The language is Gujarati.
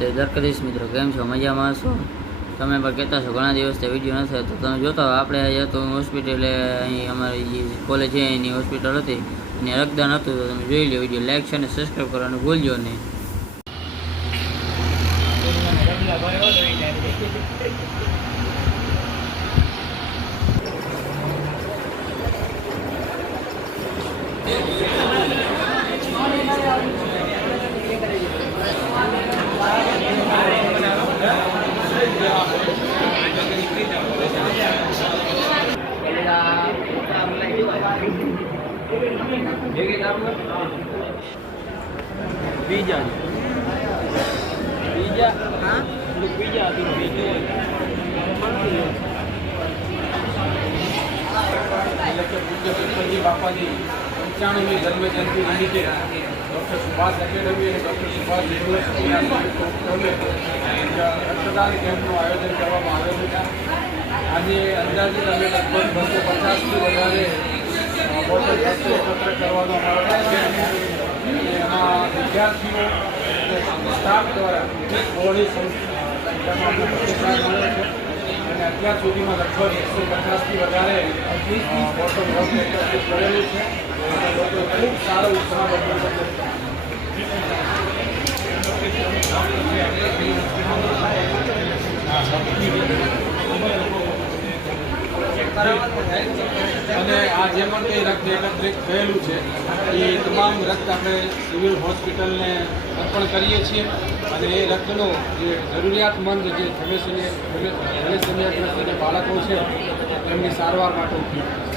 તે દ્વારકાધીશ મિત્રો કેમ છો? મજામાં છો? તમે પણ કહેતા છો ઘણા દિવસથી વિડીયો નથી તો તમે જોતા હો આપણે આજે તો હોસ્પિટલે અહીં અમારી જે કોલેજ છે એની હોસ્પિટલ હતી અને રક્તદાન હતું તો તમે જોઈ લો વિડીયો લાઈક છે અને સબસ્ક્રાઈબ કરવાનું ભૂલજો નહીં. બાપાની 95મી જન્મજયંતિ નિમિત્તે ડૉક્ટર સુભાષ એકેડમી અને ડૉક્ટર સુભાષ યુનિવર્સિટીના રક્તદાન કેમ્પનું આયોજન કરવામાં આવેલું છે. આજે અંદાજિત અમે લગભગ 250થી વધારે બોટલ રક્ત એકત્ર કરવાનો અમારો છે. એમાં વિદ્યાર્થીઓ અને સ્ટાફ દ્વારા બહોળી સંખ્યામાં પ્રતિસાદ મળ્યો છે અને અત્યાર સુધીમાં લગભગ 150થી વધારે બોટલ રક્ત એકત્રિત કરેલું છે અને લોકો ખૂબ સારો ઉત્સાહ બતાવ્યો છે. અને આ જે પણ કંઈ રક્ત એકત્રિત થયેલું છે એ તમામ રક્ત આપણે સિવિલ હોસ્પિટલને અર્પણ કરીએ છીએ અને એ રક્તનો જે જરૂરિયાતમંદ જે થેલેસેમિયાગ્રસ્ત જે બાળકો છે એમની સારવાર માટે ઉપયોગ